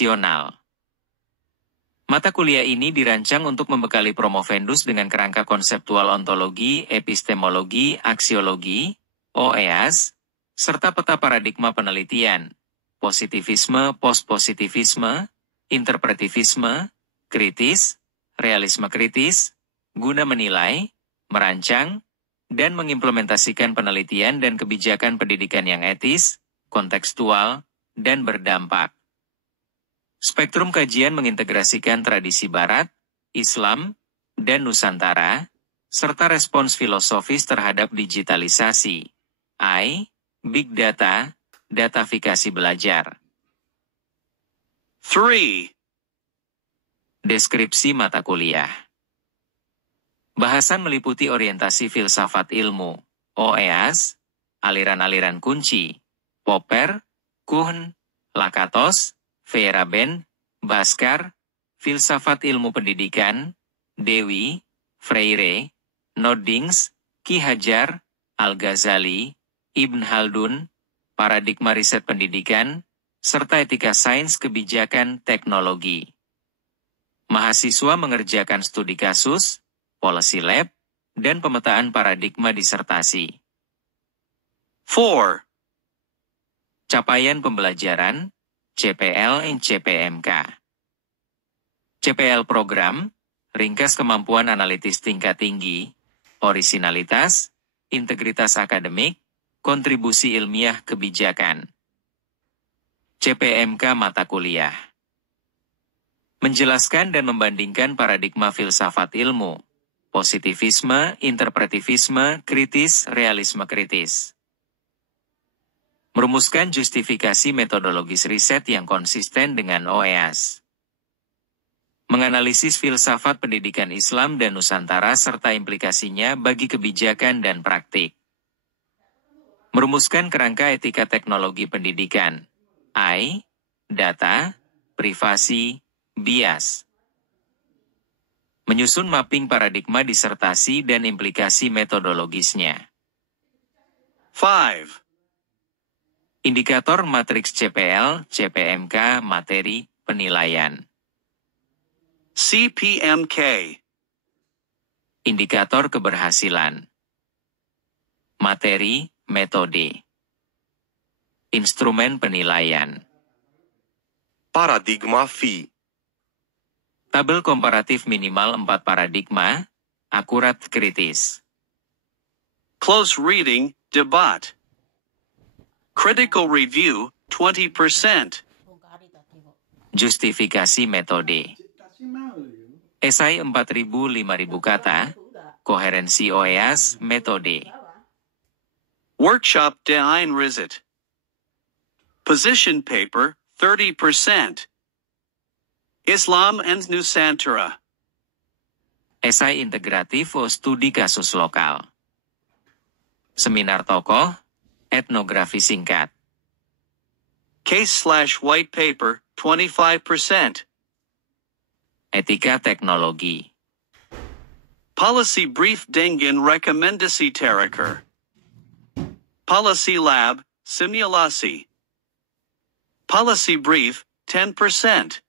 Nasional. Mata kuliah ini dirancang untuk membekali promovendus dengan kerangka konseptual ontologi, epistemologi, aksiologi, OEAS, serta peta paradigma penelitian, positivisme, postpositivisme, interpretivisme, kritis, realisme kritis, guna menilai, merancang, dan mengimplementasikan penelitian dan kebijakan pendidikan yang etis, kontekstual, dan berdampak. Spektrum kajian mengintegrasikan tradisi Barat, Islam, dan Nusantara, serta respons filosofis terhadap digitalisasi, AI, Big Data, datafikasi belajar. 3. Deskripsi mata kuliah. Bahasan meliputi orientasi filsafat ilmu, OEAS, aliran-aliran kunci, Popper, Kuhn, Lakatos, Feyerabend, Bhaskar, filsafat ilmu pendidikan, Dewi, Freire, Noddings, Ki Hajar, Al-Ghazali, Ibn Khaldun, paradigma riset pendidikan, serta etika sains kebijakan teknologi. Mahasiswa mengerjakan studi kasus, policy lab, dan pemetaan paradigma disertasi. 4. Capaian pembelajaran, CPL dan CPMK. CPL program, ringkas kemampuan analitis tingkat tinggi, orisinalitas, integritas akademik, kontribusi ilmiah kebijakan. CPMK mata kuliah. Menjelaskan dan membandingkan paradigma filsafat ilmu, positivisme, interpretivisme, kritis, realisme kritis. Merumuskan justifikasi metodologis riset yang konsisten dengan OEAS. Menganalisis filsafat pendidikan Islam dan Nusantara serta implikasinya bagi kebijakan dan praktik. Merumuskan kerangka etika teknologi pendidikan, AI, data, privasi, bias. Menyusun mapping paradigma disertasi dan implikasi metodologisnya. 5. Indikator matriks CPL, CPMK, materi, penilaian. CPMK. Indikator keberhasilan. Materi, metode. Instrumen penilaian. Paradigma phi. Tabel komparatif minimal 4 paradigma, akurat kritis. Close reading, debat. Critical review, 20%. Justifikasi metode. Esai 4.000-5.000 kata, koherensi OEAS, metode. Workshop de Einrisit. Position paper, 30%. Islam and Nusantara. Esai integratif o studi kasus lokal. Seminar tokoh, etnografi singkat. Case/white paper, 25%. Etika teknologi. Policy brief dengan rekomendasi terakhir. Policy lab, simulasi. Policy brief, 10%.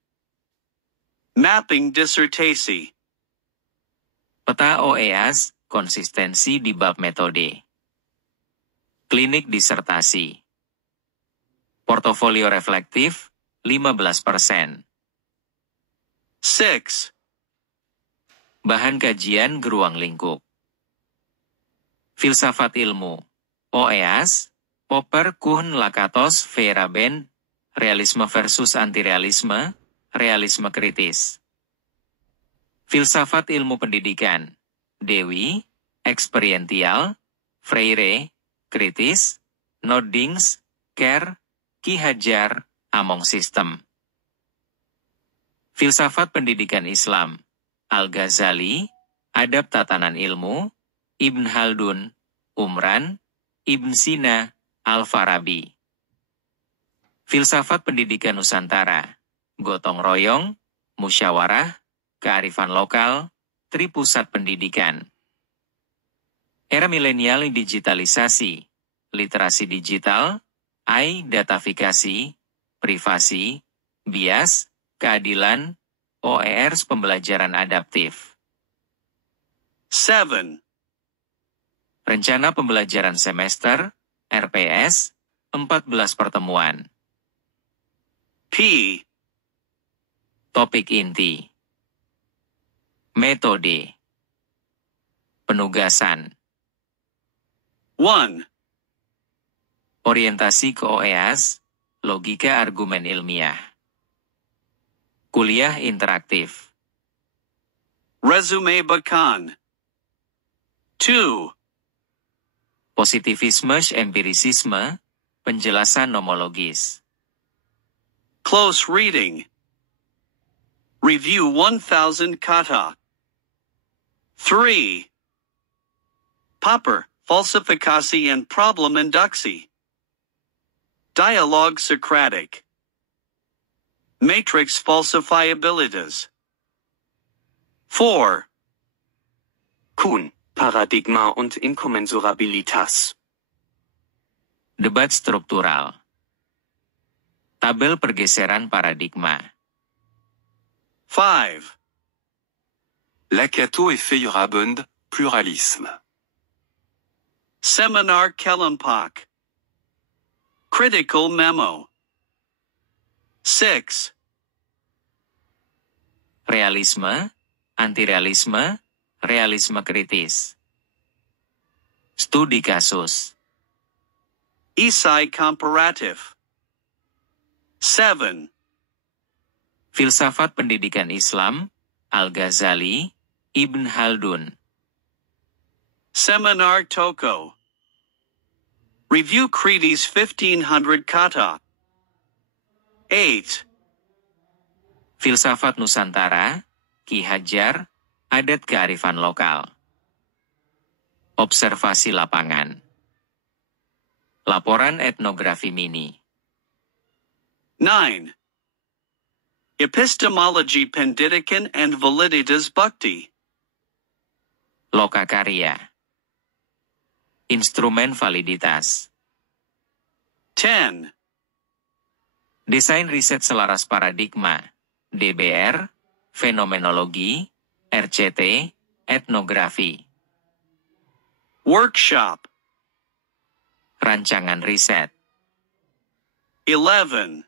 Mapping dissertasi. Peta OEAS, konsistensi di bab metode. Klinik disertasi. Portofolio reflektif, 15%. 6. Bahan kajian geruang lingkup. Filsafat ilmu, OEAS, Popper, Kuhn, Lakatos, Feyerabend, realisme versus antirealisme, realisme kritis. Filsafat ilmu pendidikan, Dewi, eksperiential, Freire, kritis, Noddings, Kerr, Ki Hajar, Among System. Filsafat pendidikan Islam, Al-Ghazali, Adab Tatanan Ilmu, Ibn Khaldun, Umran, Ibn Sina, Al-Farabi. Filsafat pendidikan Nusantara, Gotong Royong, Musyawarah, Kearifan Lokal, Tripusat Pendidikan. Era milenial digitalisasi, literasi digital, AI, datafikasi, privasi, bias, keadilan, OERs pembelajaran adaptif. 7. Rencana pembelajaran semester, RPS, 14 pertemuan. P. Topik inti. Metode. Penugasan. 1. Orientasi ke OEAS, logika argumen ilmiah. Kuliah interaktif. Resume Bakan. 2. Positivisme empirisisme, penjelasan nomologis. Close reading. Review 1000 kata. 3. Popper, falsifikasi and problem induksi. Dialogue Socratic. Matrix falsifiabilitas. 4. Kuhn, Paradigma und Inkommensurabilitas. Debat struktural. Tabel pergeseran paradigma. 5. Lakato et Feyerabend, pluralisme. Seminar Kellenbach. Critical Memo. 6. Realisme, antirealisme, realisme kritis. Studi kasus. Esai Comparative. 7. Filsafat pendidikan Islam, Al-Ghazali, Ibn Haldun. Seminar Toko. Review Credes 1500 kata. 8. Filsafat Nusantara, Ki Hajar, Adat Kearifan Lokal. Observasi lapangan. Laporan etnografi mini. 9. Epistemology Pendidikan and Validitas Bhakti. Lokakarya. Instrumen validitas. 10. Desain riset selaras paradigma, DBR, fenomenologi, RCT, etnografi. Workshop. Rancangan riset. 11.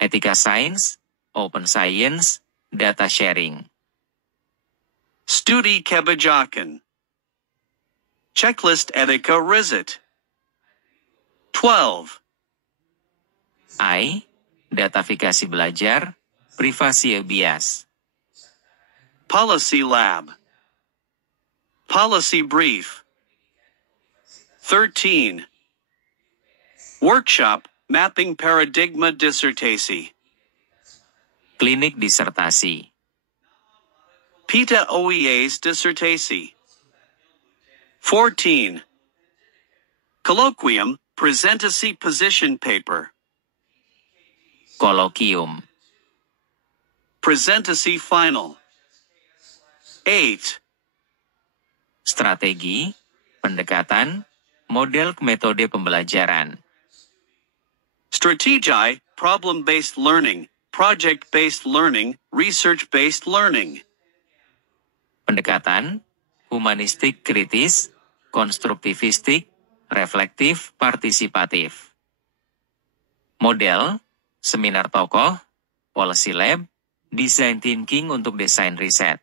Etika sains, open science, data sharing. Studi Kebijakan. Checklist Etika Rizit. 12. I, datafikasi belajar, privasi bias. Policy Lab. Policy Brief. 13. Workshop, Mapping Paradigma Dissertasi. Klinik disertasi. Pita OEA's Dissertasi. 14. Colloquium, Presentasi Position Paper. Kolokium. Presentasi Final. 8. Strategi, pendekatan, model metode pembelajaran. Strategy, Problem-Based Learning, Project-Based Learning, Research-Based Learning. Pendekatan, humanistik kritis, konstruktivistik, reflektif, partisipatif. Model, seminar tokoh, policy lab, design thinking untuk desain riset.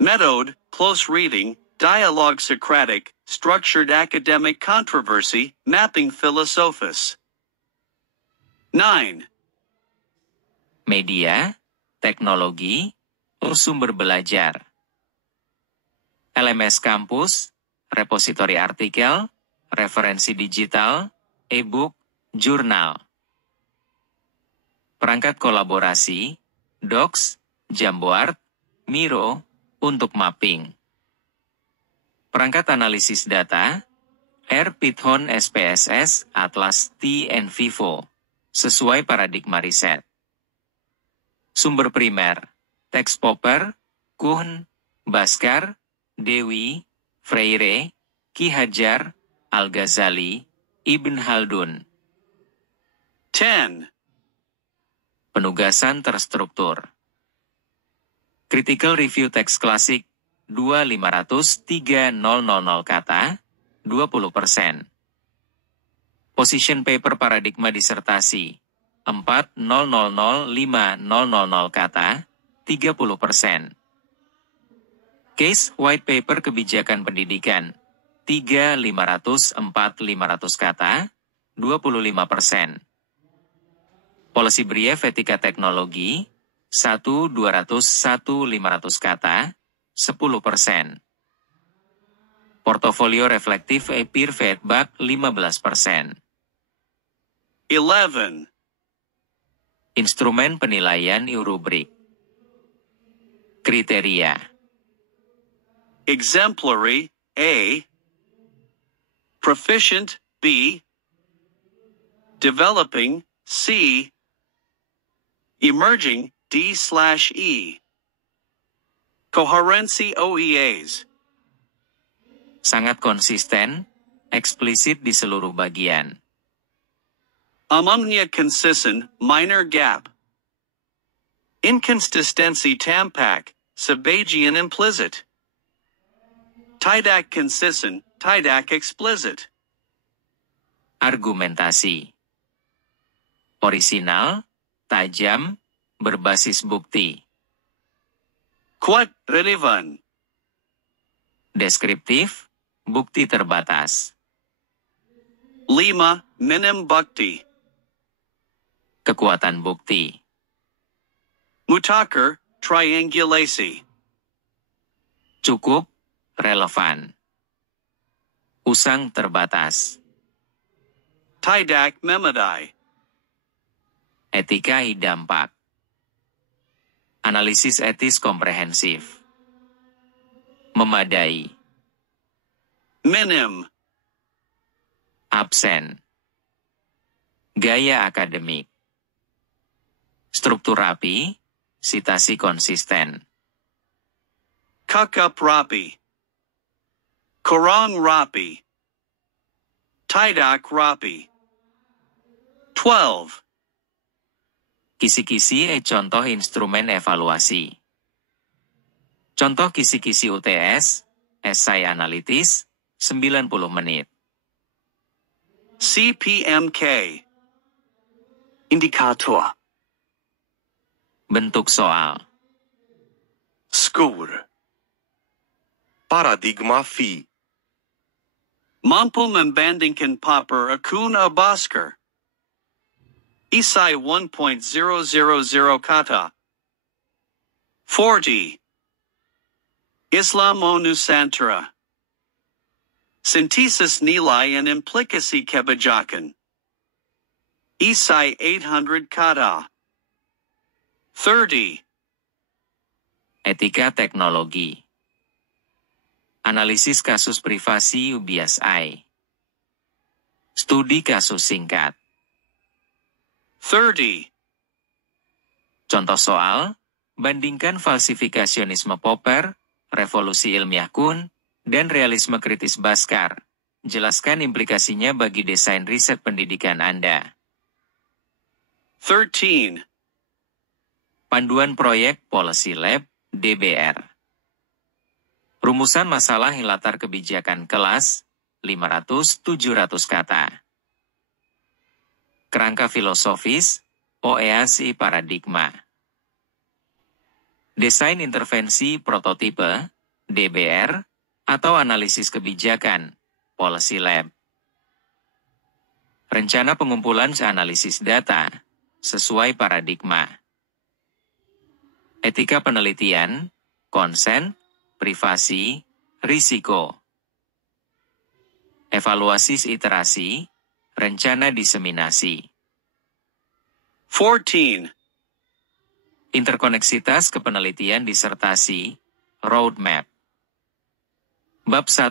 Method, Close Reading, Dialogue Socratic, Structured Academic Controversy, Mapping Philosophus. 9. Media, teknologi, sumber belajar. LMS kampus, repositori artikel, referensi digital, e-book, jurnal. Perangkat kolaborasi, Docs, Jamboard, Miro, untuk mapping. Perangkat analisis data, R Python SPSS, Atlas T and Vivo, sesuai paradigma riset. Sumber primer, Text Popper, Kuhn, Bhaskar, Dewi, Freire, Ki Hajar, Al-Ghazali, Ibn Haldun. 10. Penugasan terstruktur. Critical Review Teks Klasik 2.500.3.000 kata, 20%. Position Paper Paradigma Disertasi 4.000.5.000 kata, 30%. Case White Paper Kebijakan Pendidikan 3.500.4.500 kata, 25%. Policy Brief Etika Teknologi 1.201.500 kata, 10%. Portofolio Reflektif Peer Feedback 15%. 11. Instrumen penilaian rubrik. Kriteria. Exemplary A. Proficient B. Developing C. Emerging D/E. Coherency OEAs. Sangat konsisten, eksplisit di seluruh bagian. Amongnya consistent, minor gap. Inconsistency tampak, Sabagian implicit. Tidak consistent, tidak explicit. Argumentasi. Orisinal, tajam, berbasis bukti. Kuat, relevan. Deskriptif, bukti terbatas. 5. Minim bukti. Kekuatan bukti. Mutakar, triangulasi. Cukup, relevan. Usang terbatas. Tidak memadai. Etika dampak. Analisis etis komprehensif. Memadai. Minim. Absen. Gaya akademik. Struktur rapi, sitasi konsisten. Kakap rapi. Kurang rapi. Tidak rapi. 12. Kisi-kisi contoh instrumen evaluasi. Contoh kisi-kisi UTS, esai analitis, 90 menit. CPMK. Indikator. Bentuk soal. Score. Paradigma Phi. Mampu membandingkan paper akun Baskar. Isai 1.000 kata. 40. Islam Nusantara. Synthesis nilai and implikasi kebijakan. Isai 800 kata. 30. Etika teknologi. Analisis kasus privasi UBS I. Studi kasus singkat. 30. Contoh soal, bandingkan falsifikasionisme Popper, revolusi ilmiah Kuhn, dan realisme kritis Bhaskar. Jelaskan implikasinya bagi desain riset pendidikan Anda. 13. Panduan proyek Policy Lab, DBR. Rumusan masalah latar kebijakan kelas, 500-700 kata. Kerangka filosofis, OEASI paradigma. Desain intervensi prototipe, DBR, atau analisis kebijakan, Policy Lab. Rencana pengumpulan analisis data, sesuai paradigma. Etika penelitian, konsen, privasi, risiko. Evaluasi iterasi, rencana diseminasi. 14. Interkoneksitas kepenelitian disertasi, roadmap. Bab 1